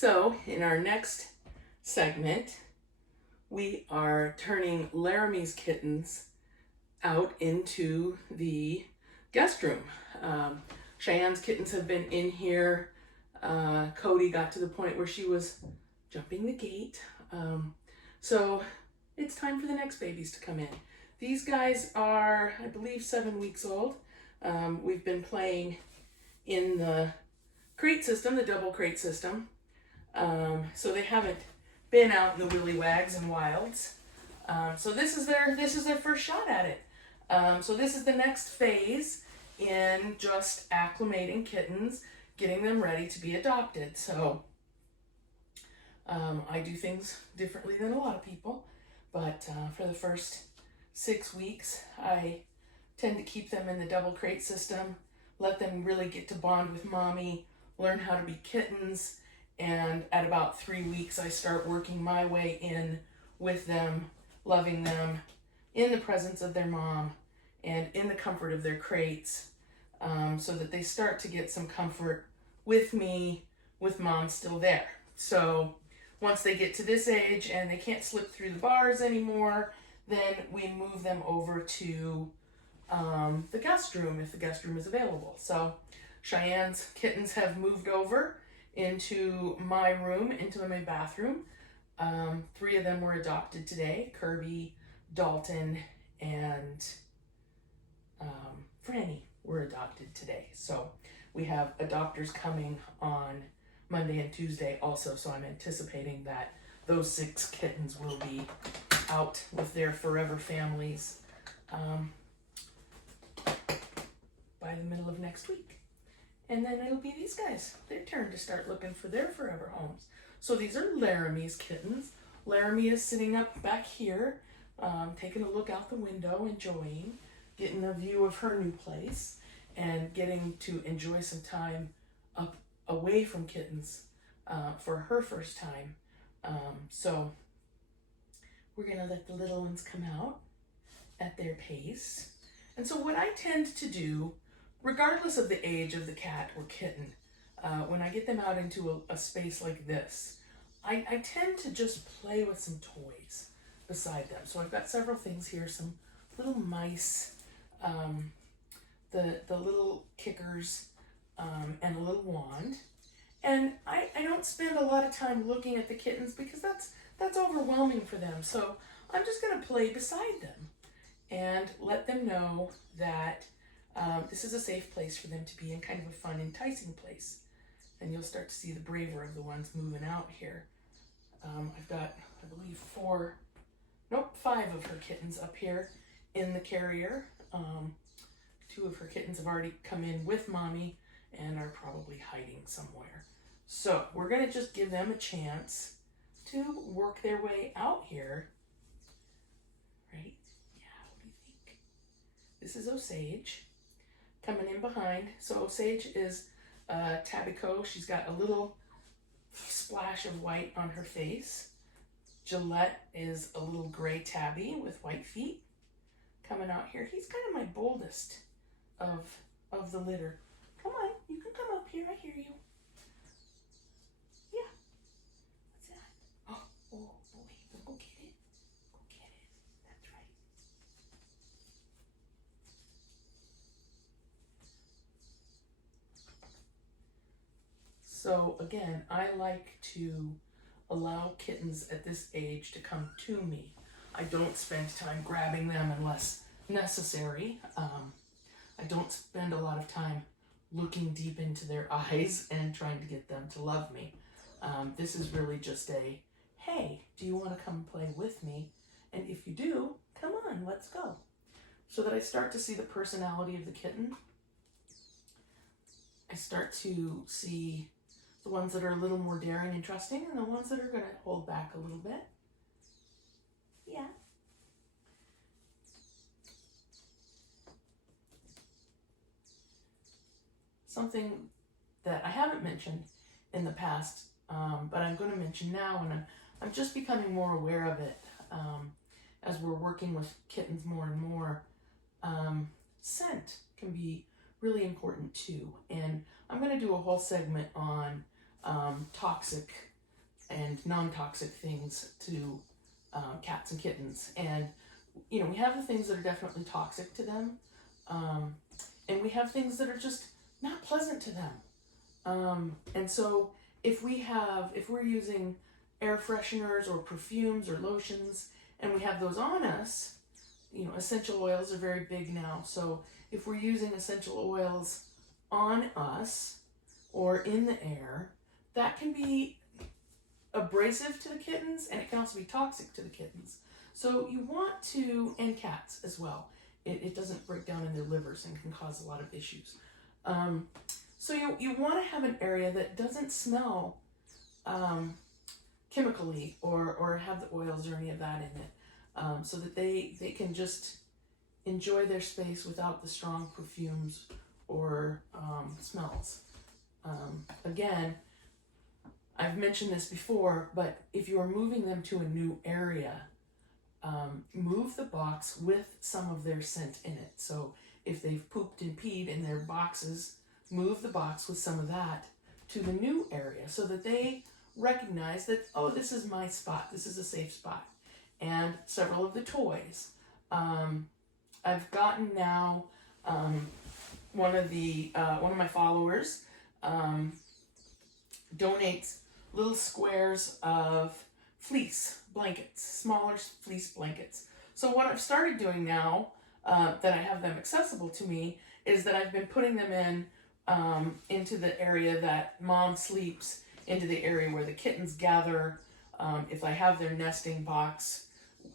So in our next segment, we are turning Laramie's kittens out into the guest room. Cheyenne's kittens have been in here. Cody got to the point where she was jumping the gate. So it's time for the next babies to come in. These guys are, I believe, 7 weeks old. We've been playing in the crate system, the double crate system. So they haven't been out in the willy wags and wilds. So this is their first shot at it. So this is the next phase in just acclimating kittens, getting them ready to be adopted. So I do things differently than a lot of people, but for the first 6 weeks, I tend to keep them in the double crate system, let them really get to bond with mommy, learn how to be kittens, and at about 3 weeks, I start working my way in with them, loving them in the presence of their mom and in the comfort of their crates, so that they start to get some comfort with me, with mom still there. So once they get to this age and they can't slip through the bars anymore, then we move them over to the guest room if the guest room is available. So Cheyenne's kittens have moved over into my room, into my bathroom. 3 of them were adopted today: Kirby, Dalton, and Franny were adopted today. So we have adopters coming on Monday and Tuesday also, so I'm anticipating that those 6 kittens will be out with their forever families by the middle of next week. And then it'll be these guys, their turn to start looking for their forever homes. So these are Laramie's kittens. Laramie is sitting up back here, taking a look out the window, enjoying, getting a view of her new place, and getting to enjoy some time up away from kittens for her first time. So we're gonna let the little ones come out at their pace. And so what I tend to do, regardless of the age of the cat or kitten, when I get them out into a space like this, I tend to just play with some toys beside them. So I've got several things here, some little mice, the little kickers, and a little wand. And I don't spend a lot of time looking at the kittens because that's overwhelming for them. So I'm just gonna play beside them and let them know that this is a safe place for them to be in, kind of a fun, enticing place. And you'll start to see the braver of the ones moving out here. I've got, I believe, 5 of her kittens up here in the carrier. 2 of her kittens have already come in with mommy and are probably hiding somewhere. So we're gonna just give them a chance to work their way out here. Right? Yeah, what do you think? This is Osage coming in behind. So Osage is Tabico. She's got a little splash of white on her face. Gillette is a little gray tabby with white feet coming out here. He's kind of my boldest of the litter. Come on, you can come up here. I hear you. Yeah. What's that? Oh boy, go get it. Go get it. That's right. So again, I like to allow kittens at this age to come to me. I don't spend time grabbing them unless necessary. I don't spend a lot of time looking deep into their eyes and trying to get them to love me. This is really just a, hey, do you want to come play with me? And if you do, come on, let's go. So that I start to see the personality of the kitten. I start to see the ones that are a little more daring and trusting, and the ones that are going to hold back a little bit. Yeah. Something that I haven't mentioned in the past, but I'm going to mention now, and I'm just becoming more aware of it as we're working with kittens more and more. Scent can be really important too, and I'm going to do a whole segment on toxic and non-toxic things to cats and kittens. And you know, we have the things that are definitely toxic to them, and we have things that are just not pleasant to them. And so if we're using air fresheners or perfumes or lotions, and we have those on us, you know, essential oils are very big now. So if we're using essential oils on us or in the air, that can be abrasive to the kittens, and it can also be toxic to the kittens. So you want to, and cats as well, it doesn't break down in their livers and can cause a lot of issues. So you want to have an area that doesn't smell chemically or have the oils or any of that in it, so that they can just enjoy their space without the strong perfumes or smells. Again, I've mentioned this before, but if you are moving them to a new area, move the box with some of their scent in it. So if they've pooped and peed in their boxes, move the box with some of that to the new area so that they recognize that, oh, this is my spot, this is a safe spot. And several of the toys. I've gotten now, one of my followers donates little squares of fleece blankets, smaller fleece blankets. So what I've started doing now, that I have them accessible to me, is that I've been putting them in into the area that mom sleeps, into the area where the kittens gather. If I have their nesting box,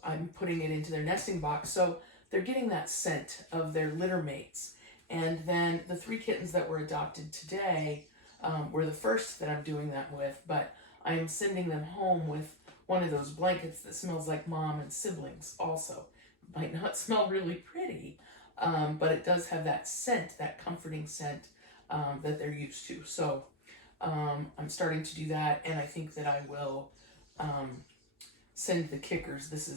I'm putting it into their nesting box. So they're getting that scent of their litter mates. And then the 3 kittens that were adopted today were the first that I'm doing that with, but I'm sending them home with one of those blankets that smells like mom and siblings also. It might not smell really pretty, but it does have that scent, that comforting scent that they're used to. So I'm starting to do that, and I think that I will send the kickers. This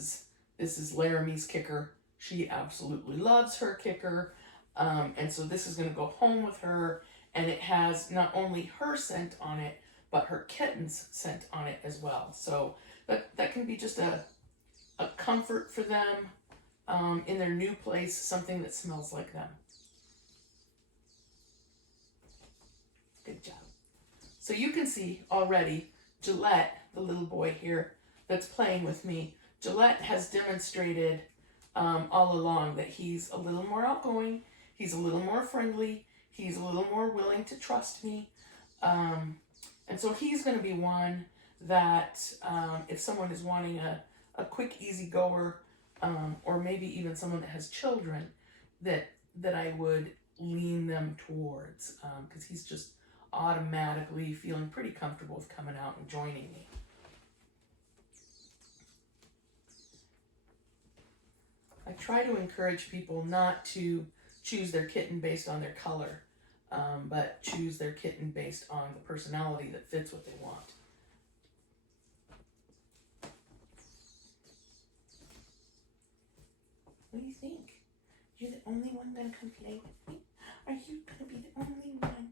is Laramie's kicker. She absolutely loves her kicker, and so this is going to go home with her, and it has not only her scent on it, but her kitten's scent on it as well. So that can be just a comfort for them in their new place, something that smells like them. Good job. So you can see already Gillette, the little boy here that's playing with me, Gillette has demonstrated all along that he's a little more outgoing, he's a little more friendly, he's a little more willing to trust me. And so he's going to be one that if someone is wanting a quick, easy goer, or maybe even someone that has children, that I would lean them towards, because he's just automatically feeling pretty comfortable with coming out and joining me. I try to encourage people not to choose their kitten based on their color, but choose their kitten based on the personality that fits what they want. What do you think? You're the only one gonna come play with me? Are you gonna be the only one?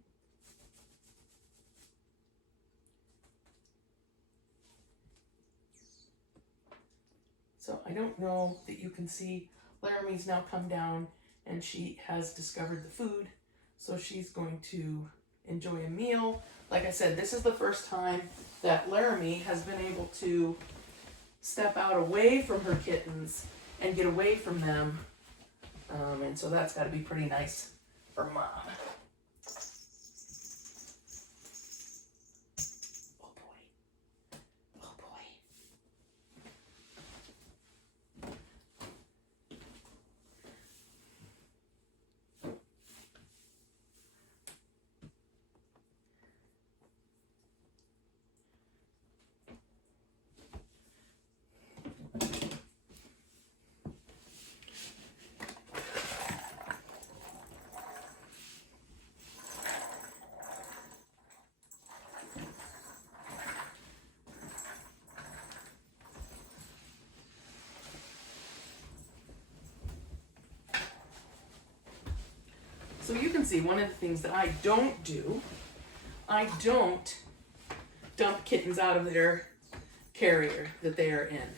So I don't know that you can see, Laramie's now come down and she has discovered the food. So she's going to enjoy a meal. Like I said, this is the first time that Laramie has been able to step out away from her kittens and get away from them. And so that's got to be pretty nice for mom. Oh boy. Oh boy. So you can see one of the things that I don't do, I don't dump kittens out of their carrier that they are in.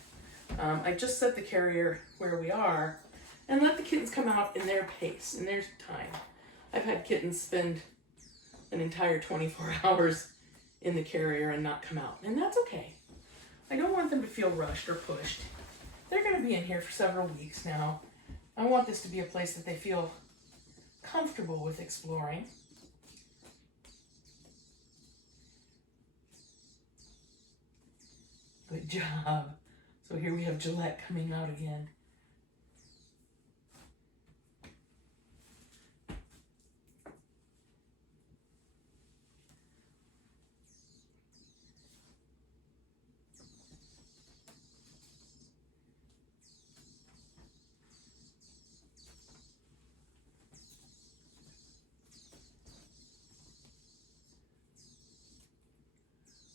I just set the carrier where we are and let the kittens come out in their pace, in their time. I've had kittens spend an entire 24 hours in the carrier and not come out, and that's okay. I don't want them to feel rushed or pushed. They're going to be in here for several weeks now. I want this to be a place that they feel comfortable with exploring. Good job. So here we have Gillette coming out again.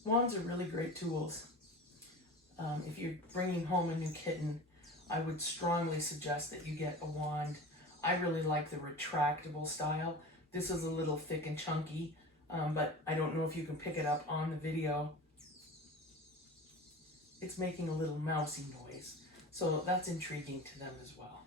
Wands are really great tools. If you're bringing home a new kitten, I would strongly suggest that you get a wand. I really like the retractable style. This is a little thick and chunky, but I don't know if you can pick it up on the video. It's making a little mousy noise, so that's intriguing to them as well.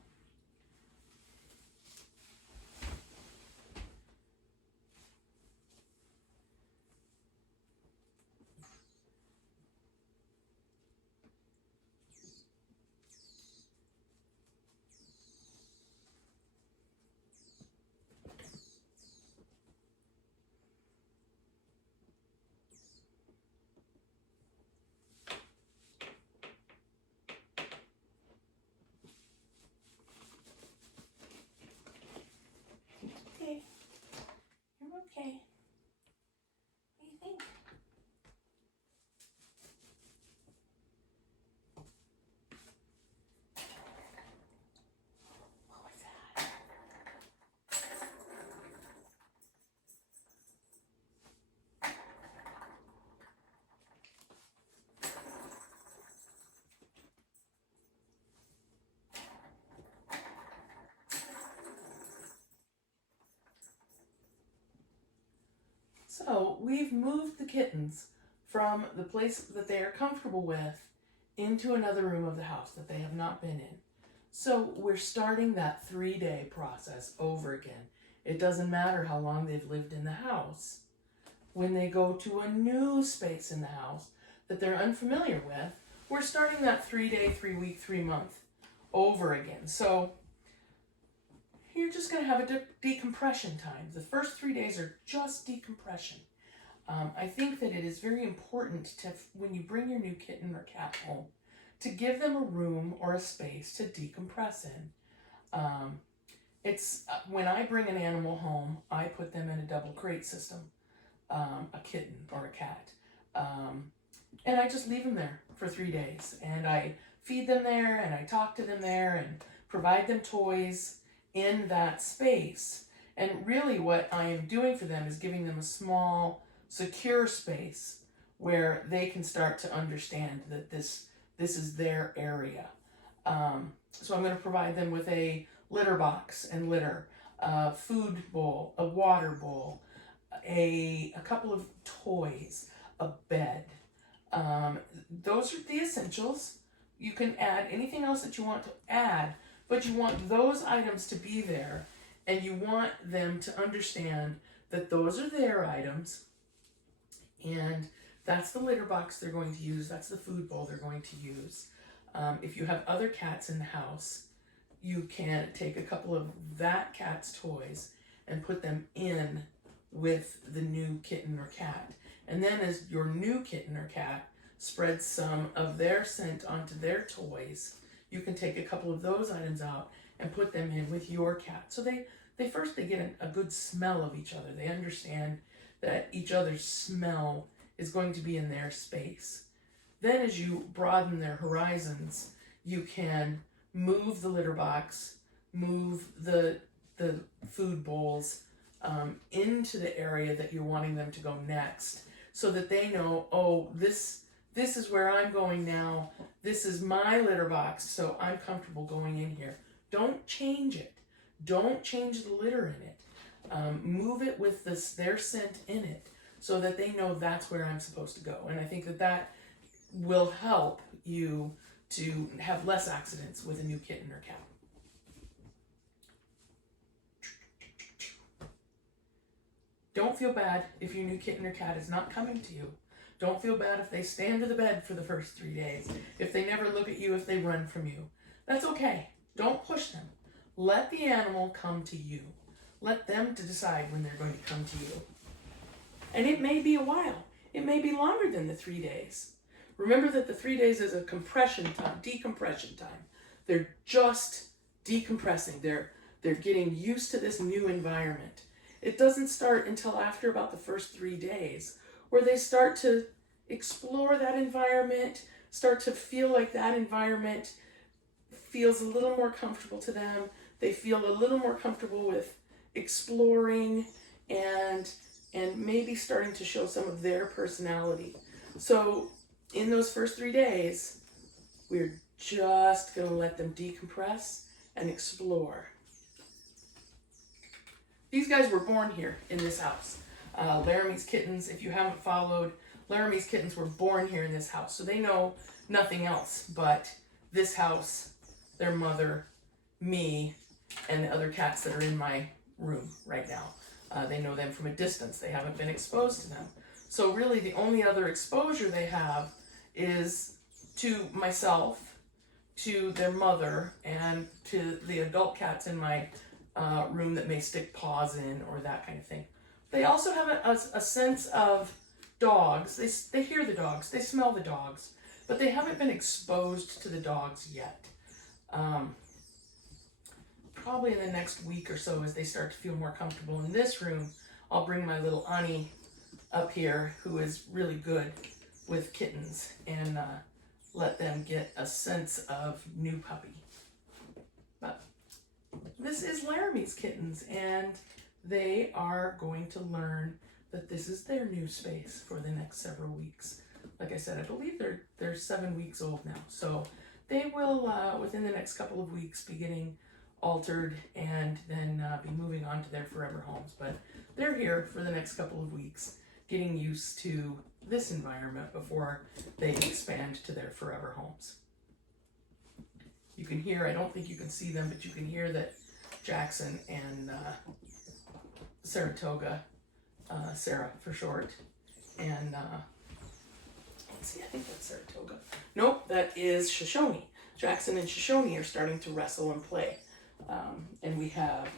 Okay, you're okay. What do you think? What was that? So we've moved the kittens from the place that they are comfortable with into another room of the house that they have not been in. So we're starting that 3-day process over again. It doesn't matter how long they've lived in the house. When they go to a new space in the house that they're unfamiliar with, we're starting that 3-day, 3-week, 3-month over again. So you're just going to have a decompression time. The first 3 days are just decompression. I think that it is very important to, when you bring your new kitten or cat home, to give them a room or a space to decompress in. When I bring an animal home, I put them in a double crate system, a kitten or a cat. And I just leave them there for 3 days. And I feed them there, and I talk to them there, and provide them toys in that space. And really what I am doing for them is giving them a small, secure space where they can start to understand that this is their area. So I'm going to provide them with a litter box and litter, a food bowl, a water bowl, a couple of toys, a bed. Those are the essentials. You can add anything else that you want to add, but you want those items to be there, and you want them to understand that those are their items, and that's the litter box they're going to use, that's the food bowl they're going to use. If you have other cats in the house, you can take a couple of that cat's toys and put them in with the new kitten or cat. And then as your new kitten or cat spreads some of their scent onto their toys, you can take a couple of those items out and put them in with your cat. So they get a good smell of each other. They understand that each other's smell is going to be in their space. Then as you broaden their horizons, you can move the litter box, move the food bowls into the area that you're wanting them to go next, so that they know, oh, this is where I'm going now. This is my litter box, so I'm comfortable going in here. Don't change it. Don't change the litter in it. Move it with their scent in it, so that they know that's where I'm supposed to go. And I think that will help you to have less accidents with a new kitten or cat. Don't feel bad if your new kitten or cat is not coming to you. Don't feel bad if they stay under the bed for the first 3 days, if they never look at you, if they run from you. That's okay. Don't push them. Let the animal come to you. Let them to decide when they're going to come to you. And it may be a while. It may be longer than the 3 days. Remember that the 3 days is a compression time, decompression time. They're just decompressing. They're getting used to this new environment. It doesn't start until after about the first 3 days, where they start to explore that environment, start to feel like that environment feels a little more comfortable to them. They feel a little more comfortable with exploring and maybe starting to show some of their personality. So in those first 3 days, we're just going to let them decompress and explore. These guys were born here in this house. Laramie's kittens, if you haven't followed, Laramie's kittens were born here in this house. So they know nothing else but this house, their mother, me, and the other cats that are in my room right now. They know them from a distance. They haven't been exposed to them. So really the only other exposure they have is to myself, to their mother, and to the adult cats in my room that may stick paws in or that kind of thing. They also have a sense of dogs. They hear the dogs, they smell the dogs, but they haven't been exposed to the dogs yet. Probably in the next week or so, as they start to feel more comfortable in this room, I'll bring my little Ani up here, who is really good with kittens, and let them get a sense of new puppy. But this is Laramie's kittens, and they are going to learn that this is their new space for the next several weeks. Like I said, I believe they're 7 weeks old now, so they will within the next couple of weeks be getting altered and then be moving on to their forever homes. But they're here for the next couple of weeks, getting used to this environment before they expand to their forever homes. You can hear, I don't think you can see them, but you can hear that Jackson and Saratoga, Sarah for short, and let's see, I think that's Saratoga. Nope, that is Shoshone. Jackson and Shoshone are starting to wrestle and play. And we have,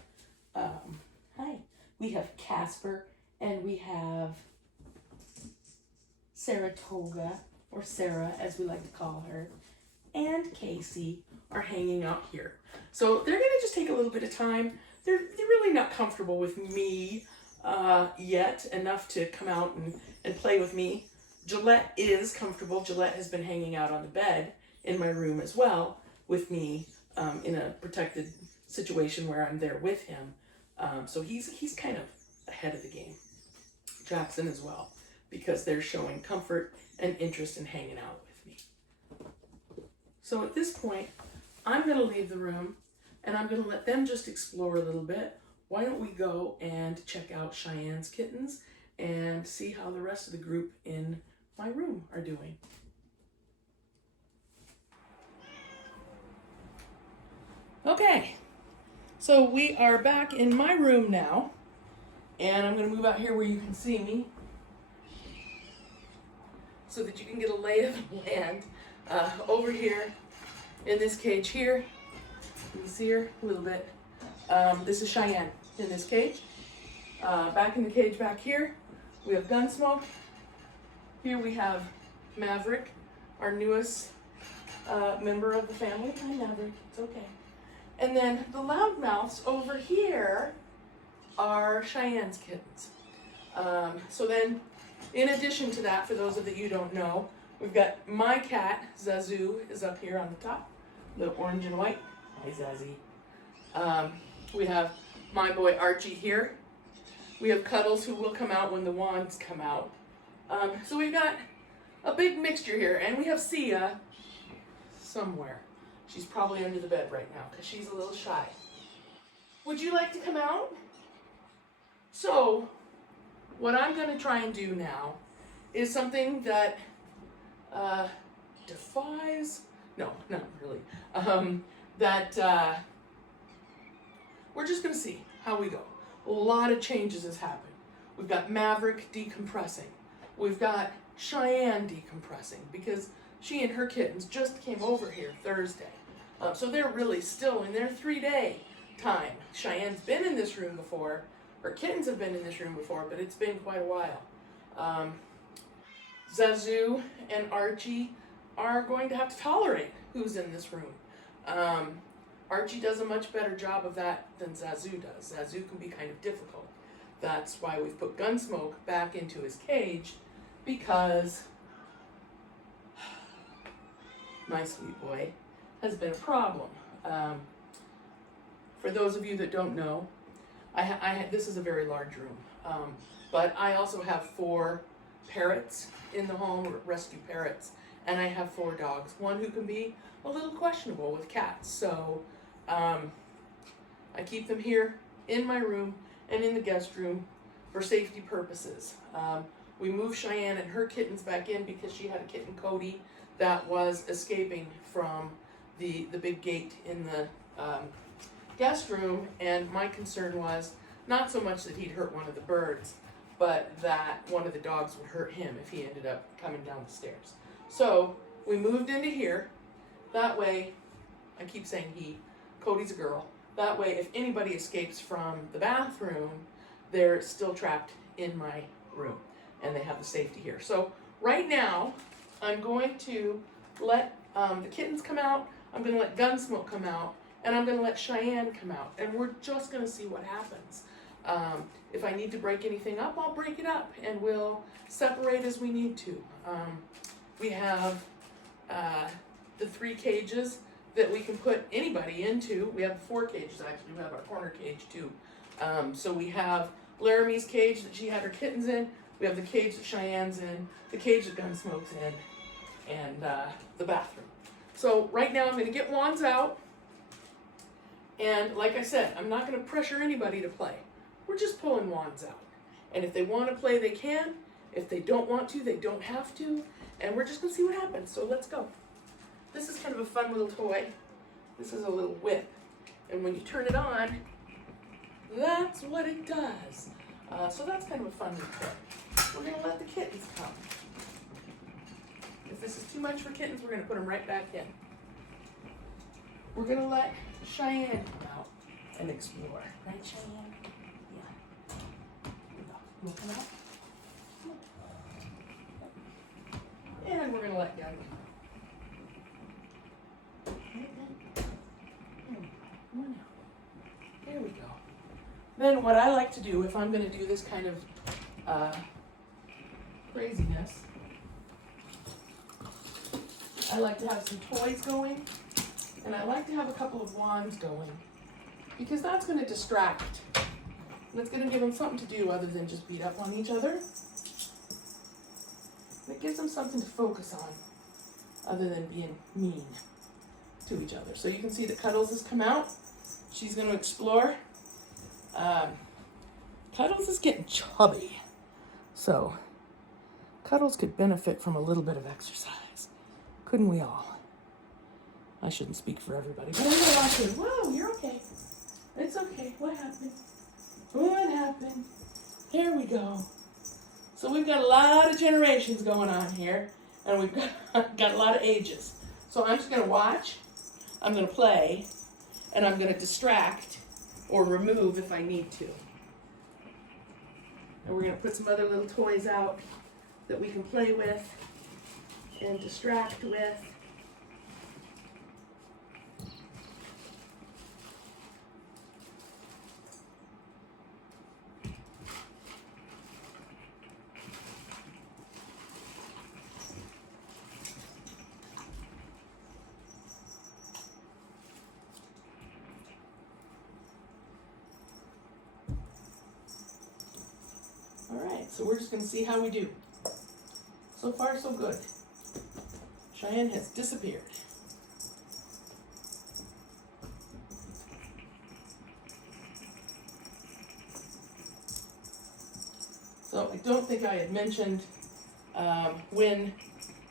we have Casper, and we have Saratoga, or Sarah as we like to call her, and Casey are hanging out here. So they're going to just take a little bit of time. They're really not comfortable with me yet, enough to come out and play with me. Gillette is comfortable. Gillette has been hanging out on the bed in my room as well with me in a protected situation where I'm there with him. So he's kind of ahead of the game. Jackson as well, because they're showing comfort and interest in hanging out with me. So at this point, I'm going to leave the room and I'm going to let them just explore a little bit. Why don't we go and check out Cheyenne's kittens and see how the rest of the group in my room are doing. Okay, so we are back in my room now, and I'm going to move out here where you can see me so that you can get a lay of the land. Over here in this cage here, you can see her a little bit. This is Cheyenne in this cage. Back in the cage back here, we have Gunsmoke. Here we have Maverick, our newest member of the family. Hi, Maverick. It's okay. And then the loudmouths over here are Cheyenne's kittens. So then, in addition to that, for those of you who don't know, we've got my cat, Zazu, is up here on the top, the orange and white. Hi, Zazie. We have my boy Archie here. We have Cuddles, who will come out when the wands come out. So we've got a big mixture here, and we have Sia somewhere. She's probably under the bed right now because she's a little shy. Would you like to come out? So what I'm going to try and do now is something that defies, no, not really, that we're just going to see how we go. A lot of changes has happened. We've got Maverick decompressing. We've got Cheyenne decompressing because she and her kittens just came over here Thursday. So they're really still in their 3-day time. Cheyenne's been in this room before. Her kittens have been in this room before, but it's been quite a while. Zazu and Archie are going to have to tolerate who's in this room. Archie does a much better job of that than Zazu does. Zazu can be kind of difficult. That's why we've put Gunsmoke back into his cage, because my sweet boy has been a problem. For those of you that don't know, this is a very large room, but I also have 4 parrots in the home, rescue parrots, and I have 4 dogs, one who can be a little questionable with cats. So I keep them here in my room and in the guest room for safety purposes. We moved Cheyenne and her kittens back in because she had a kitten, Cody, that was escaping from the big gate in the guest room, and my concern was not so much that he'd hurt one of the birds, but that one of the dogs would hurt him if he ended up coming down the stairs. So we moved into here. That way, I keep saying he, Cody's a girl. That way, if anybody escapes from the bathroom, they're still trapped in my room, and they have the safety here. So right now, I'm going to let the kittens come out, I'm going to let Gunsmoke come out, and I'm going to let Cheyenne come out, and we're just going to see what happens. If I need to break anything up, I'll break it up, and we'll separate as we need to. We have the 3 cages that we can put anybody into. We have 4 cages, actually. We have our corner cage, too. So we have Laramie's cage that she had her kittens in. We have the cage that Cheyenne's in, the cage that Gunsmoke's in, and the bathroom. So right now I'm going to get wands out. And like I said, I'm not going to pressure anybody to play. We're just pulling wands out. And if they want to play, they can. If they don't want to, they don't have to. And we're just going to see what happens. So let's go. This is kind of a fun little toy. This is a little whip. And when you turn it on, that's what it does. So that's kind of a fun little toy. We're going to let the kittens come. If this is too much for kittens, we're going to put them right back in. We're going to let Cheyenne come out and explore. Right, Cheyenne? Yeah. You want to come out? And we're going to let Gun come on out. There we go. Then what I like to do, if I'm going to do this kind of craziness, I like to have some toys going, and I like to have a couple of wands going, because that's going to distract. And it's going to give them something to do other than just beat up on each other. And it gives them something to focus on other than being mean to each other. So you can see that Cuddles has come out. She's going to explore. Cuddles is getting chubby. So Cuddles could benefit from a little bit of exercise. Couldn't we all? I shouldn't speak for everybody, but I'm going to watch her. Whoa, you're okay. It's okay. What happened? What happened? Here we go. So we've got a lot of generations going on here, and we've got a lot of ages. So I'm just going to watch, I'm going to play, and I'm going to distract or remove if I need to. And we're going to put some other little toys out that we can play with and distract with. All right, so we're just going to see how we do. So far, so good. Cheyenne has disappeared. So I don't think I had mentioned when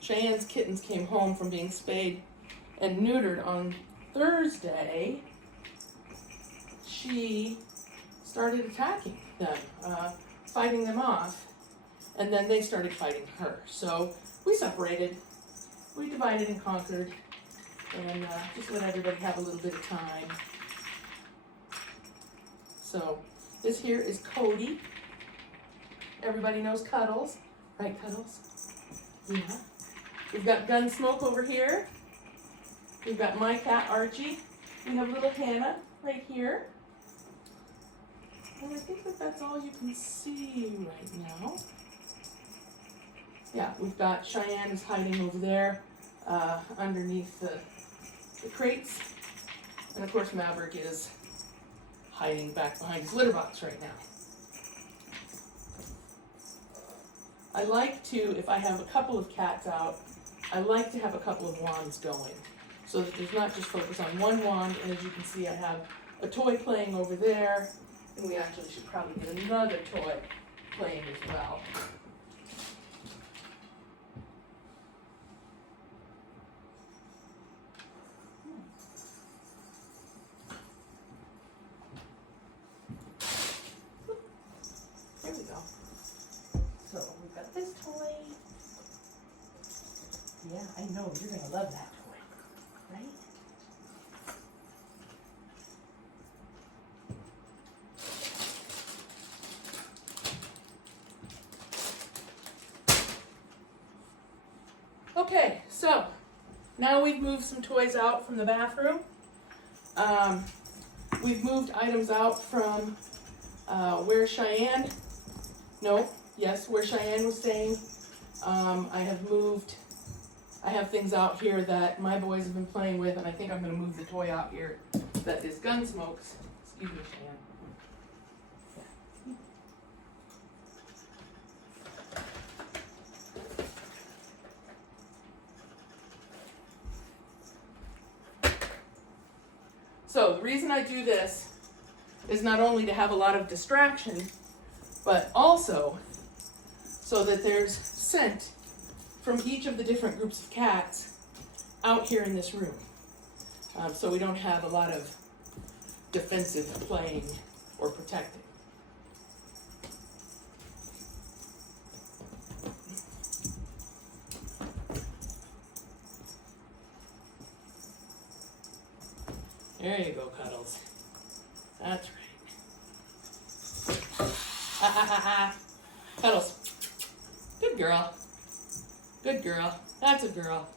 Cheyenne's kittens came home from being spayed and neutered on Thursday, she started attacking them, fighting them off, and then they started fighting her. So we separated, we divided and conquered, and just let everybody have a little bit of time. So this here is Cody. Everybody knows Cuddles, right, Cuddles? Yeah. We've got Gunsmoke over here. We've got my cat Archie. We have little Hannah right here. And I think that that's all you can see right now. Yeah, we've got Cheyenne is hiding over there underneath the crates. And of course Maverick is hiding back behind his litter box right now. I like to, if I have a couple of cats out, I like to have a couple of wands going so that there's not just focus on one wand. And as you can see, I have a toy playing over there, and we actually should probably get another toy playing as well. There we go. So we've got this toy. Yeah, I know, you're gonna love that toy, right? Okay, so now we've moved some toys out from the bathroom. We've moved items out from where Cheyenne was staying. I have things out here that my boys have been playing with, and I think I'm going to move the toy out here that is Gunsmoke's. Excuse me, Cheyenne. So the reason I do this is not only to have a lot of distraction, but also so that there's scent from each of the different groups of cats out here in this room. So we don't have a lot of defensive playing or protecting. There you go, Cuddles. That's right. Ha ha ha ha. Cuddles. Good girl. Good girl. That's a girl.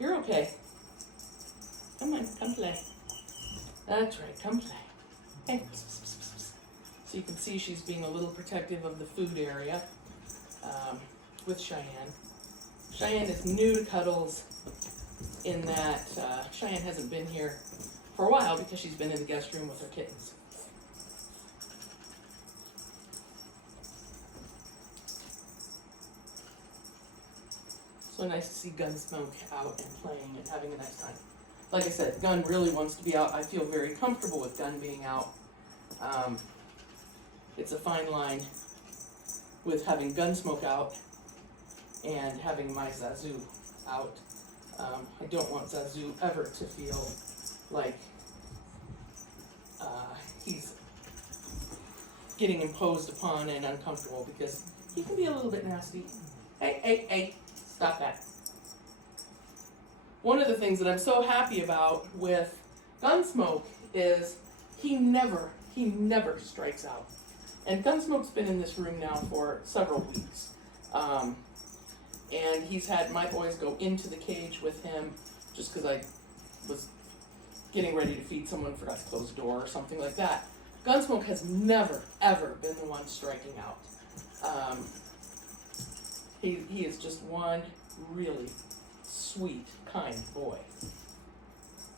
You're okay. Come on, come play. That's right, come play. Hey. So you can see she's being a little protective of the food area with Cheyenne. Cheyenne is new to Cuddles in that Cheyenne hasn't been here for a while because she's been in the guest room with her kittens. So nice to see Gunsmoke out and playing and having a nice time. Like I said, Gun really wants to be out. I feel very comfortable with Gun being out. It's a fine line with having Gunsmoke out and having my Zazu out. I don't want Zazu ever to feel like he's getting imposed upon and uncomfortable, because he can be a little bit nasty. Hey, stop that. One of the things that I'm so happy about with Gunsmoke is he never strikes out. And Gunsmoke's been in this room now for several weeks. And he's had my boys go into the cage with him just because I was getting ready to feed someone, forgot to close the door or something like that. Gunsmoke has never, ever been the one striking out. He is just one really sweet, kind boy.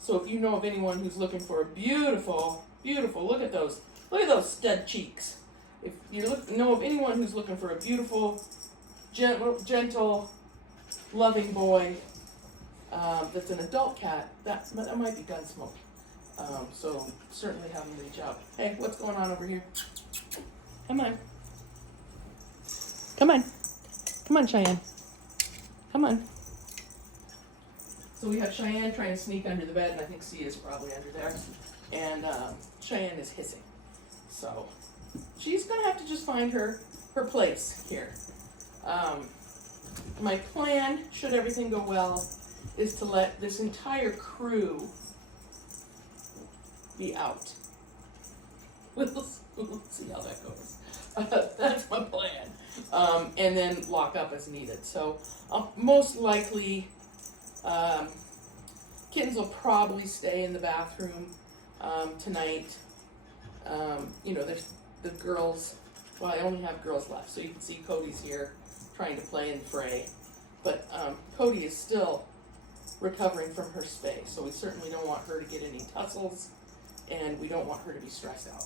So if you know of anyone who's looking for a beautiful, look at those stud cheeks. If you know of anyone who's looking for a beautiful, gentle, loving boy that's an adult cat, that might be Gunsmoke. So certainly have him reach out. Hey, what's going on over here? Come on. Come on, Cheyenne. Come on. So we have Cheyenne trying to sneak under the bed, and I think Sia's probably under there. And Cheyenne is hissing. So she's gonna have to just find her place here. My plan, should everything go well, is to let this entire crew be out. We'll see how that goes. That's my plan. And then lock up as needed. So most likely, kittens will probably stay in the bathroom tonight. You know, there's the girls. Well, I only have girls left, so you can see Cody's here trying to play in the fray. But Cody is still recovering from her spay, so we certainly don't want her to get any tussles, and we don't want her to be stressed out.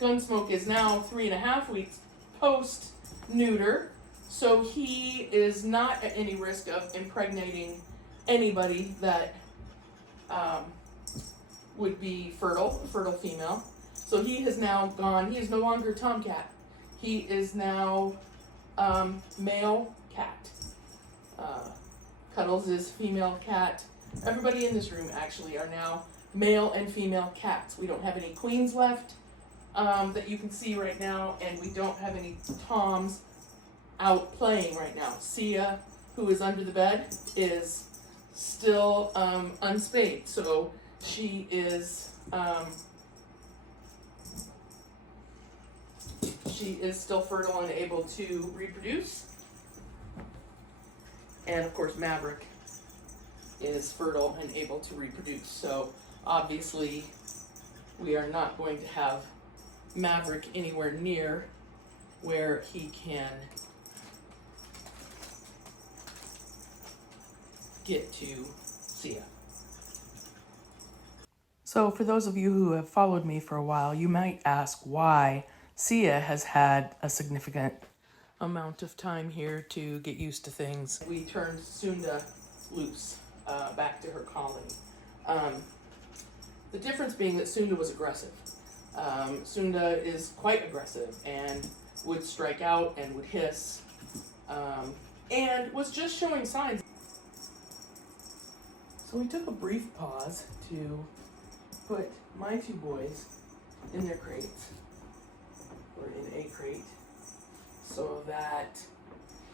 Gunsmoke is now 3.5 weeks post-neuter, so he is not at any risk of impregnating anybody that would be fertile, a fertile female. So he has now gone, he is no longer a tomcat. He is now male cat. Cuddles is female cat. Everybody in this room actually are now male and female cats. We don't have any queens left that you can see right now, and we don't have any toms out playing right now. Sia, who is under the bed, is still unspayed, so she is still fertile and able to reproduce. And of course Maverick is fertile and able to reproduce. So obviously we are not going to have Maverick anywhere near where he can get to Sia. So for those of you who have followed me for a while, you might ask why Sia has had a significant amount of time here to get used to things. We turned Sunda loose back to her colony. The difference being that Sunda was aggressive. Sunda is quite aggressive and would strike out and would hiss and was just showing signs. So we took a brief pause to put my two boys in their crates, or in a crate, so that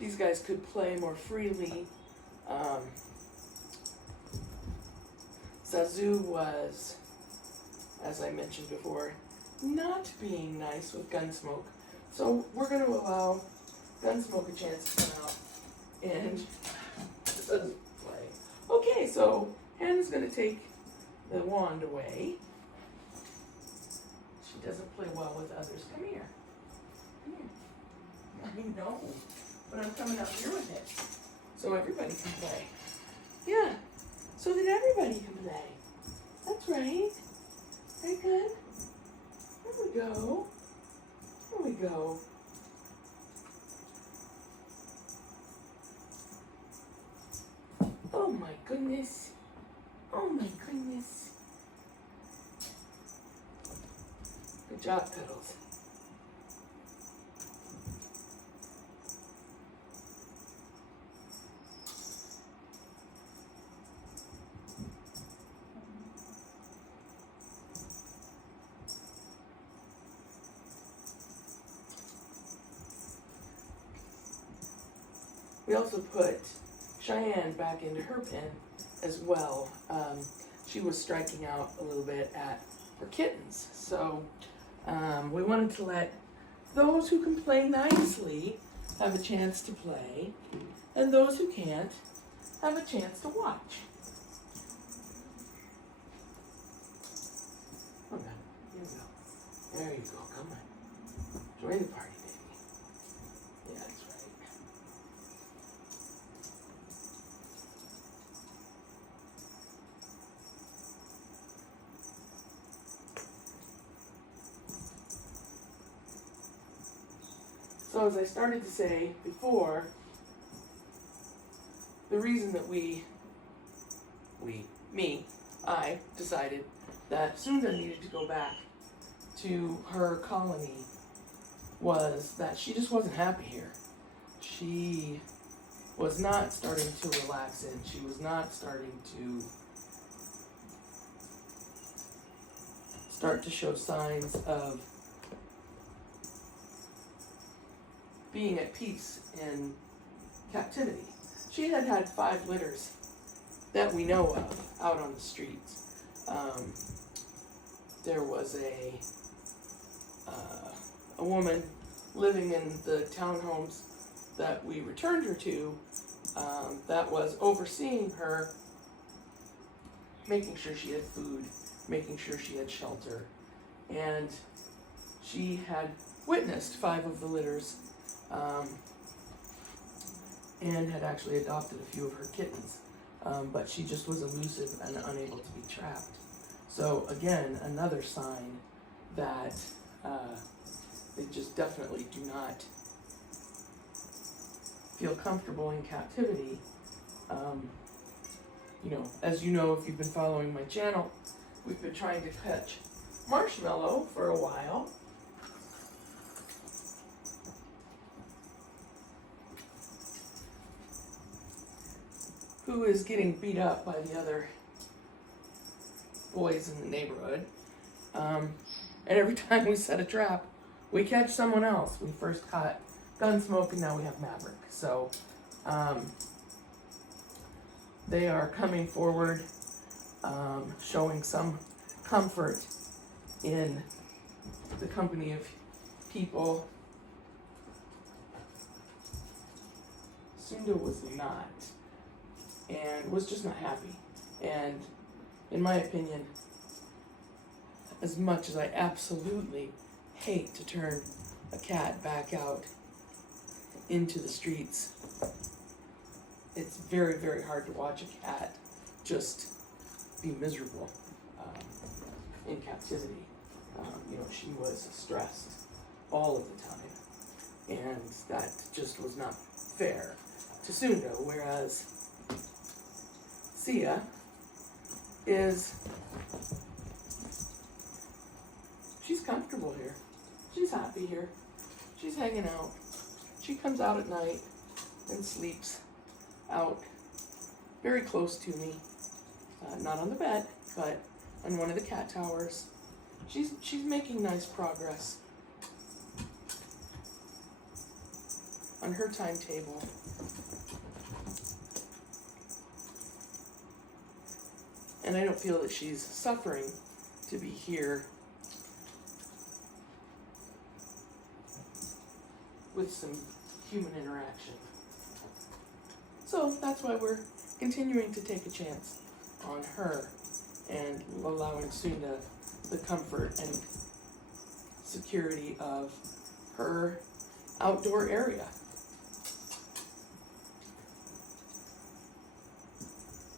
these guys could play more freely. Zazu was, as I mentioned before, not being nice with Gunsmoke. So we're going to allow Gunsmoke a chance to come out and play. Okay, so Hannah's going to take the wand away. She doesn't play well with others. Come here. Come here. I know, but I'm coming up here with it so everybody can play. Yeah, so that everybody can play. That's right. Very good. There we go. There we go. Oh my goodness. Oh my goodness. Good job, Cuddles. We also put Cheyenne back into her pen as well. She was striking out a little bit at her kittens. So we wanted to let those who can play nicely have a chance to play, and those who can't have a chance to watch. Come on, here we go. There you go, come on. Join the party, baby. Yeah, that's right. So as I started to say before, the reason that I decided that Sunda needed to go back to her colony was that she just wasn't happy here. She was not starting to relax in. She was not starting to show signs of being at peace in captivity. She had had 5 litters that we know of out on the streets. There was a woman living in the townhomes that we returned her to, that was overseeing her, making sure she had food, making sure she had shelter. And she had witnessed 5 of the litters, and had actually adopted a few of her kittens. But she just was elusive and unable to be trapped. So again, another sign that they just definitely do not feel comfortable in captivity. You know, as you know, if you've been following my channel, we've been trying to catch Marshmallow for a while. Who is getting beat up by the other boys in the neighborhood. And every time we set a trap, we catch someone else. We first caught Gunsmoke, and now we have Maverick. So they are coming forward, showing some comfort in the company of people. Sunda was not, and was just not happy. And in my opinion, as much as I absolutely hate to turn a cat back out into the streets, it's very, very hard to watch a cat just be miserable in captivity. You know, she was stressed all of the time, and that just was not fair to Sunda, whereas Sia she's comfortable here. She's happy here. She's hanging out. She comes out at night and sleeps out very close to me. Not on the bed, but on one of the cat towers. She's making nice progress on her timetable. And I don't feel that she's suffering to be here with some human interaction. So that's why we're continuing to take a chance on her and allowing Sunda the comfort and security of her outdoor area.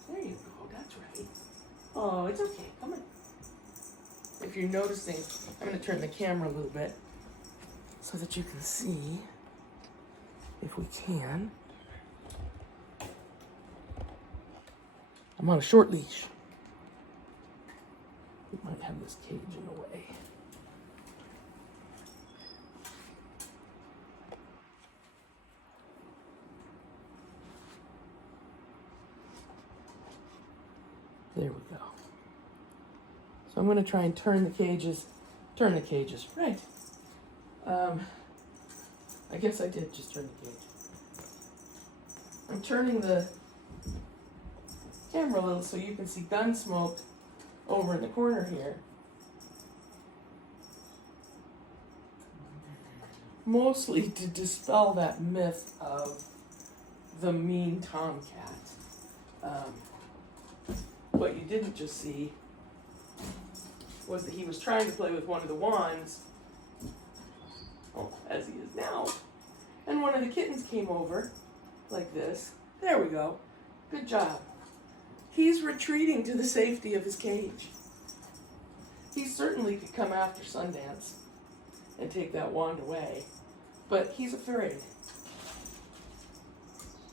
There you go, that's right. Oh, it's okay, come on. If you're noticing, I'm going to turn the camera a little bit so that you can see, if we can. I'm on a short leash. We might have this cage in the way. There we go. So I'm going to try and turn the cages, right. I guess I did just turn the cage. I'm turning the camera a little so you can see Gunsmoke over in the corner here. Mostly to dispel that myth of the mean tomcat. What you didn't just see was that he was trying to play with one of the wands, as he is now, and one of the kittens came over like this. There we go. Good job. He's retreating to the safety of his cage. He certainly could come after Sundance and take that wand away, but he's afraid.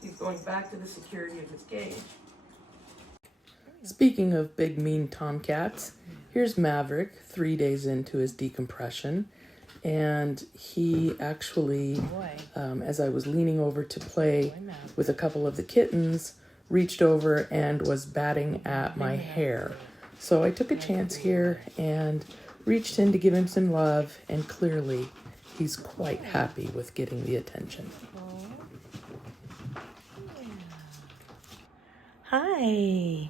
He's going back to the security of his cage. Speaking of big mean tomcats, here's Maverick 3 days into his decompression, and he actually, as I was leaning over to play with a couple of the kittens, reached over and was batting at my hair. So I took a chance here and reached in to give him some love, and clearly he's quite happy with getting the attention. Hi.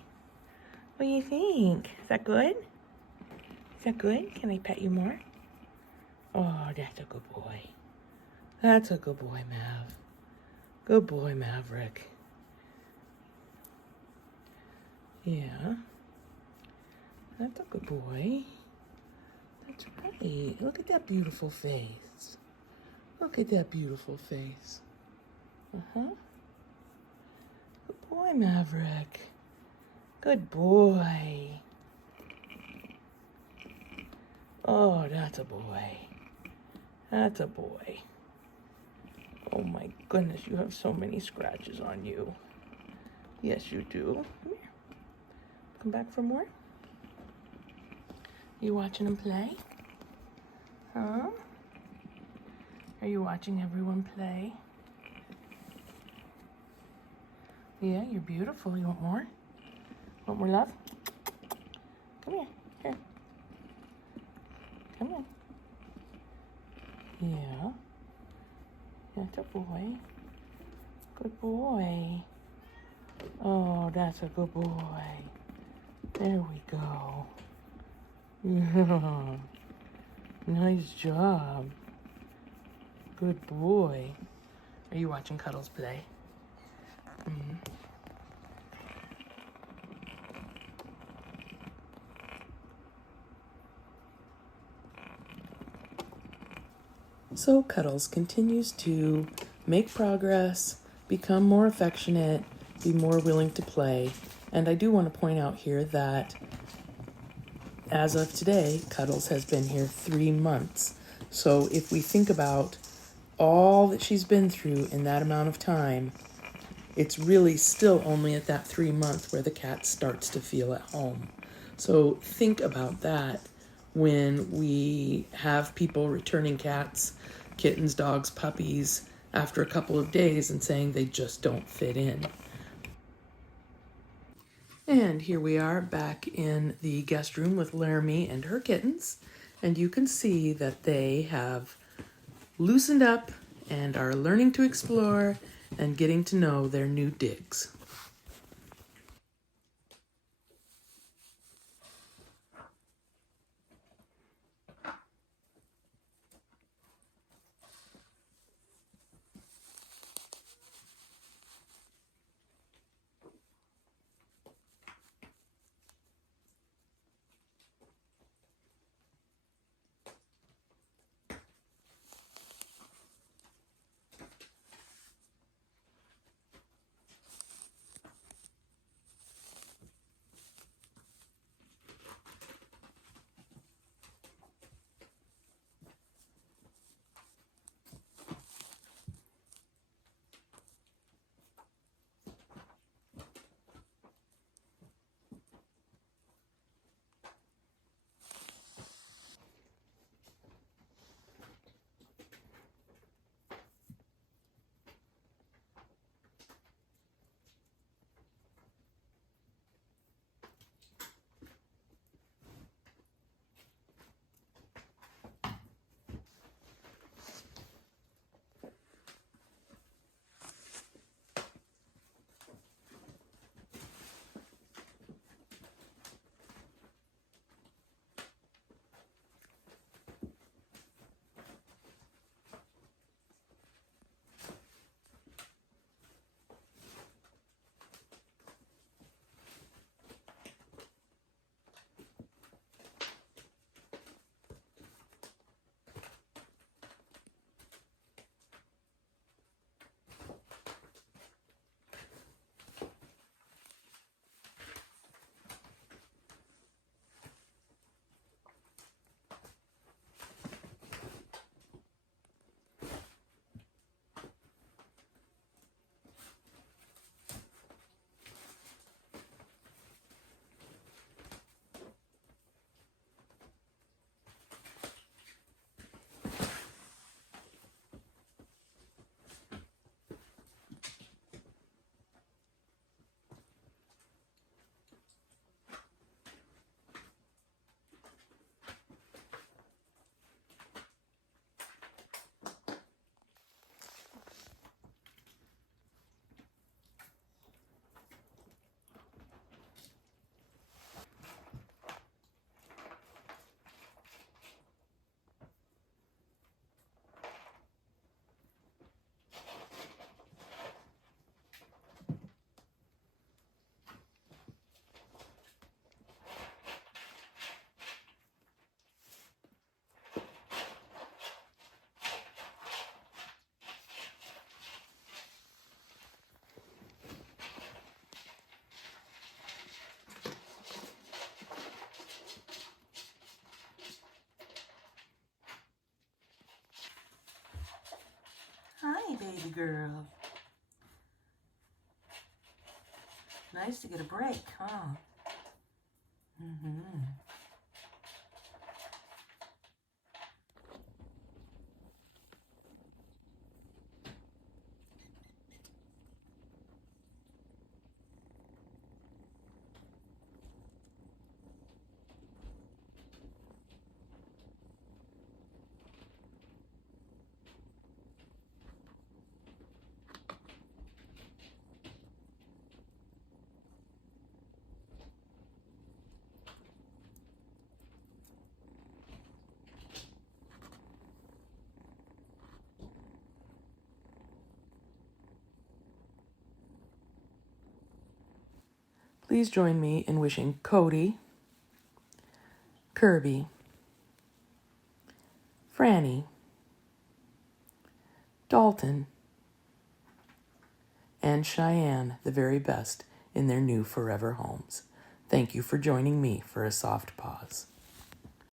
What do you think? Is that good? Is that good? Can I pet you more? Oh, that's a good boy. That's a good boy, Mav. Good boy, Maverick. Yeah. That's a good boy. That's right. Look at that beautiful face. Look at that beautiful face. Uh-huh. Good boy, Maverick. Good boy. Oh, that's a boy. That's a boy. Oh my goodness, you have so many scratches on you. Yes, you do. Come here. Come back for more? You watching him play? Huh? Are you watching everyone play? Yeah, you're beautiful. You want more? Want more love? Come here. Here. Come on. Yeah. That's a boy. Good boy. Oh, that's a good boy. There we go. Yeah. Nice job. Good boy. Are you watching Cuddles play? Mm-hmm. So Cuddles continues to make progress, become more affectionate, be more willing to play. And I do want to point out here that as of today, Cuddles has been here 3 months. So if we think about all that she's been through in that amount of time, it's really still only at that 3 month where the cat starts to feel at home. So think about that when we have people returning cats, kittens, dogs, puppies after a couple of days and saying they just don't fit in. And here we are back in the guest room with Laramie and her kittens, and you can see that they have loosened up and are learning to explore and getting to know their new digs. baby girl. Nice to get a break, huh? Please join me in wishing Cody, Kirby, Franny, Dalton, and Cheyenne the very best in their new forever homes. Thank you for joining me for ASoftPaws.